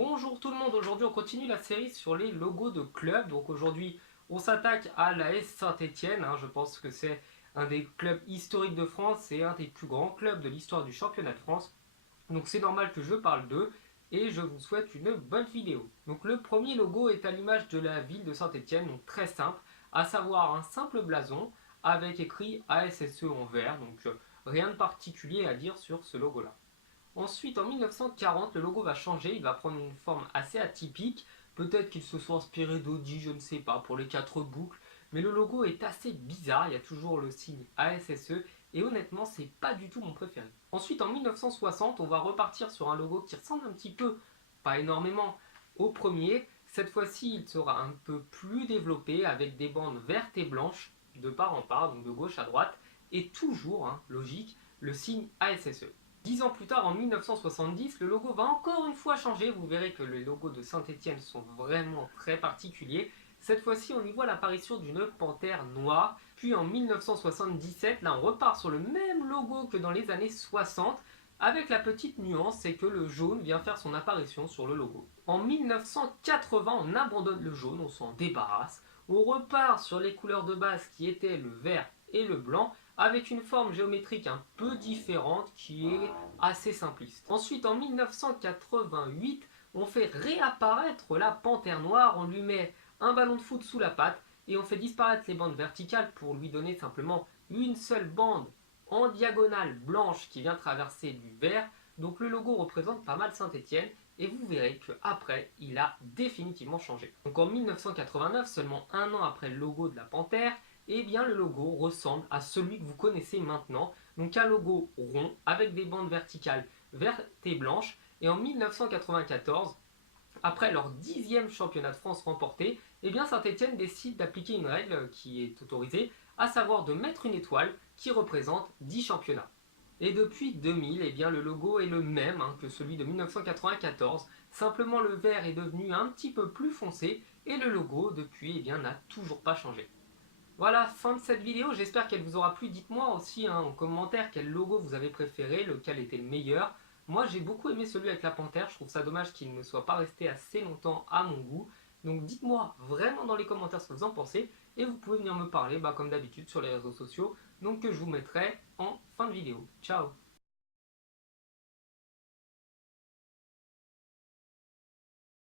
Bonjour tout le monde, aujourd'hui on continue la série sur les logos de clubs. Donc aujourd'hui on s'attaque à l'AS Saint-Étienne, je pense que c'est un des clubs historiques de France et un des plus grands clubs de l'histoire du championnat de France. Donc c'est normal que je parle d'eux et je vous souhaite une bonne vidéo. Donc le premier logo est à l'image de la ville de Saint-Étienne, donc très simple, à savoir un simple blason avec écrit ASSE en vert, donc rien de particulier à dire sur ce logo là. Ensuite, en 1940, le logo va changer, il va prendre une forme assez atypique. Peut-être qu'il se soit inspiré d'Audi, je ne sais pas, pour les 4 boucles. Mais le logo est assez bizarre, il y a toujours le signe ASSE. Et honnêtement, c'est pas du tout mon préféré. Ensuite, en 1960, on va repartir sur un logo qui ressemble un petit peu, pas énormément, au premier. Cette fois-ci, il sera un peu plus développé avec des bandes vertes et blanches de part en part, donc de gauche à droite. Et toujours, logique, le signe ASSE. 10 ans plus tard, en 1970, le logo va encore une fois changer. Vous verrez que les logos de Saint-Étienne sont vraiment très particuliers. Cette fois-ci, on y voit l'apparition d'une panthère noire. Puis en 1977, là, on repart sur le même logo que dans les années 60, avec la petite nuance, c'est que le jaune vient faire son apparition sur le logo. En 1980, on abandonne le jaune, on s'en débarrasse. On repart sur les couleurs de base qui étaient le vert et le blanc, avec une forme géométrique un peu différente qui est assez simpliste. Ensuite, en 1988, on fait réapparaître la panthère noire, on lui met un ballon de foot sous la patte et on fait disparaître les bandes verticales pour lui donner simplement une seule bande en diagonale blanche qui vient traverser du vert. Donc le logo représente pas mal Saint-Étienne et vous verrez qu'après, il a définitivement changé. Donc en 1989, seulement un an après le logo de la panthère, eh bien le logo ressemble à celui que vous connaissez maintenant. Donc un logo rond avec des bandes verticales vertes et blanches. Et en 1994, après leur 10e championnat de France remporté, eh bien Saint-Étienne décide d'appliquer une règle qui est autorisée, à savoir de mettre une étoile qui représente 10 championnats. Et depuis 2000, eh bien, le logo est le même que celui de 1994, simplement le vert est devenu un petit peu plus foncé et le logo depuis n'a toujours pas changé. Voilà, fin de cette vidéo, j'espère qu'elle vous aura plu. Dites-moi aussi en commentaire quel logo vous avez préféré, lequel était le meilleur. Moi j'ai beaucoup aimé celui avec la panthère, je trouve ça dommage qu'il ne soit pas resté assez longtemps à mon goût. Donc dites-moi vraiment dans les commentaires ce que vous en pensez et vous pouvez venir me parler comme d'habitude sur les réseaux sociaux, donc que je vous mettrai en fin de vidéo. Ciao!